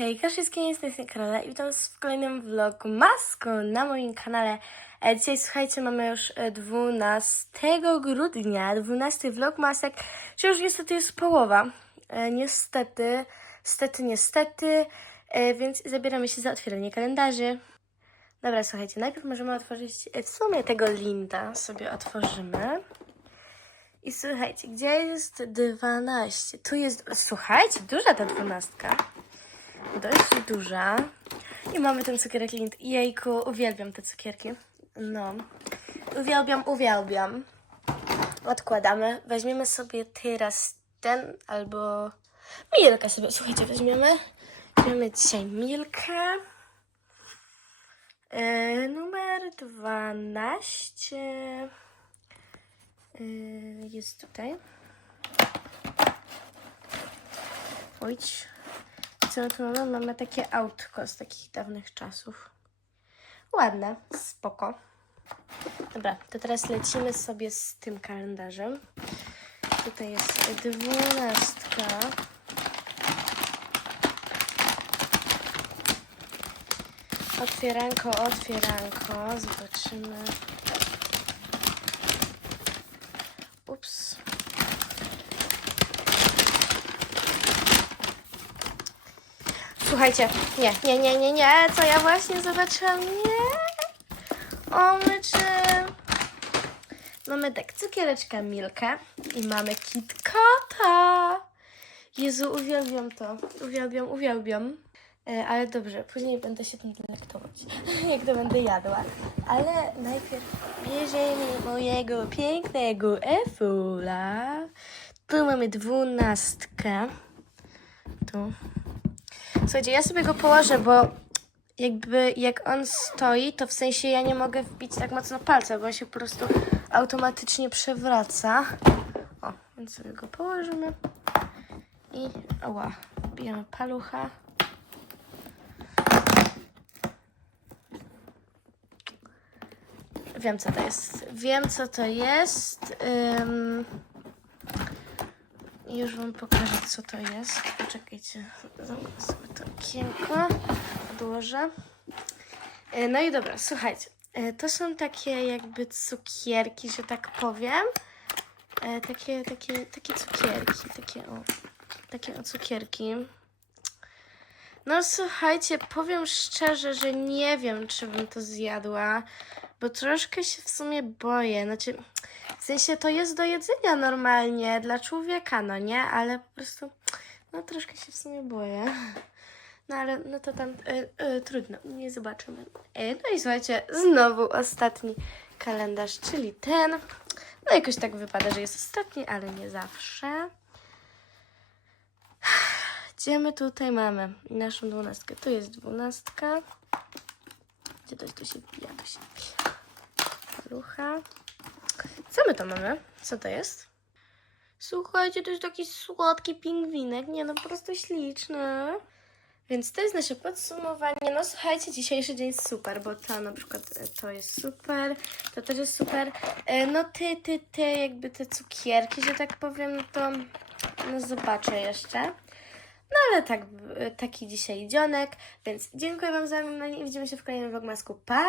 Hejka wszystkim, jestem Karola i witam w kolejnym vlogu Masku na moim kanale. E, Dzisiaj słuchajcie, mamy już e, 12 grudnia, 12 vlog masek, czy już niestety jest połowa. E, Niestety, stety, niestety, e, więc zabieramy się za otwieranie kalendarzy. Dobra, słuchajcie, najpierw możemy otworzyć e, w sumie tego linda, sobie otworzymy. I słuchajcie, gdzie jest 12? Tu jest, słuchajcie, duża ta dwunastka. Dość duża. I mamy ten cukierek Lind. Jejku, uwielbiam te cukierki. No. Uwielbiam, uwielbiam. Odkładamy. Weźmiemy sobie teraz ten albo Milkę sobie, słuchajcie, weźmiemy. Weźmiemy dzisiaj Milkę. E, numer 12. E, jest tutaj. Ojcz. Mamy? Mamy takie autko z takich dawnych czasów. Ładne, spoko. Dobra, to teraz lecimy sobie z tym kalendarzem. Tutaj jest dwunastka. Otwieranko, otwieranko. Zobaczymy. Ups. Słuchajcie, nie, nie, nie, nie, nie, co ja właśnie zobaczyłam, nie. O, myczy. Mamy tak, cukiereczka Milkę i mamy KitKata. Jezu, uwielbiam to, uwielbiam, uwielbiam. E, Ale dobrze, później będę się tym delektować, jak to będę jadła. Ale najpierw bierzemy mojego pięknego Efula. Tu mamy dwunastkę. Tu. Słuchajcie, ja sobie go położę, bo jakby jak on stoi, to w sensie ja nie mogę wbić tak mocno palca, bo on się po prostu automatycznie przewraca. O, więc sobie go położymy. I oła, wbijamy palucha. Wiem, co to jest. Wiem, co to jest. Ym... Już wam pokażę, co to jest. Poczekajcie, zamknę sobie to okienko, odłożę. E, No i dobra, słuchajcie. e, To są takie jakby cukierki, że tak powiem. E, Takie, takie, takie cukierki, takie o, takie o cukierki. No słuchajcie, powiem szczerze, że nie wiem, czy bym to zjadła, bo troszkę się w sumie boję. Znaczy, sensie to jest do jedzenia normalnie dla człowieka, no nie? Ale po prostu, no troszkę się w sumie boję. No ale no to tam e, e, trudno, nie zobaczymy. E, no i słuchajcie, znowu ostatni kalendarz, czyli ten. No jakoś tak wypada, że jest ostatni, ale nie zawsze. Gdzie my tutaj mamy naszą dwunastkę? Tu jest dwunastka. Gdzie to, to się wbija? To się wbija. Palucha. Co my to mamy? Co to jest? Słuchajcie, to jest taki słodki pingwinek. Nie no, po prostu śliczny. Więc to jest nasze podsumowanie. No słuchajcie, dzisiejszy dzień jest super, bo to na przykład e, to jest super, to też jest super. E, No ty, ty, ty, jakby te cukierki, że tak powiem, no to no zobaczę jeszcze. No ale tak, e, taki dzisiaj dzionek, więc dziękuję Wam za oglądanie i widzimy się w kolejnym vlogmasku. Pa!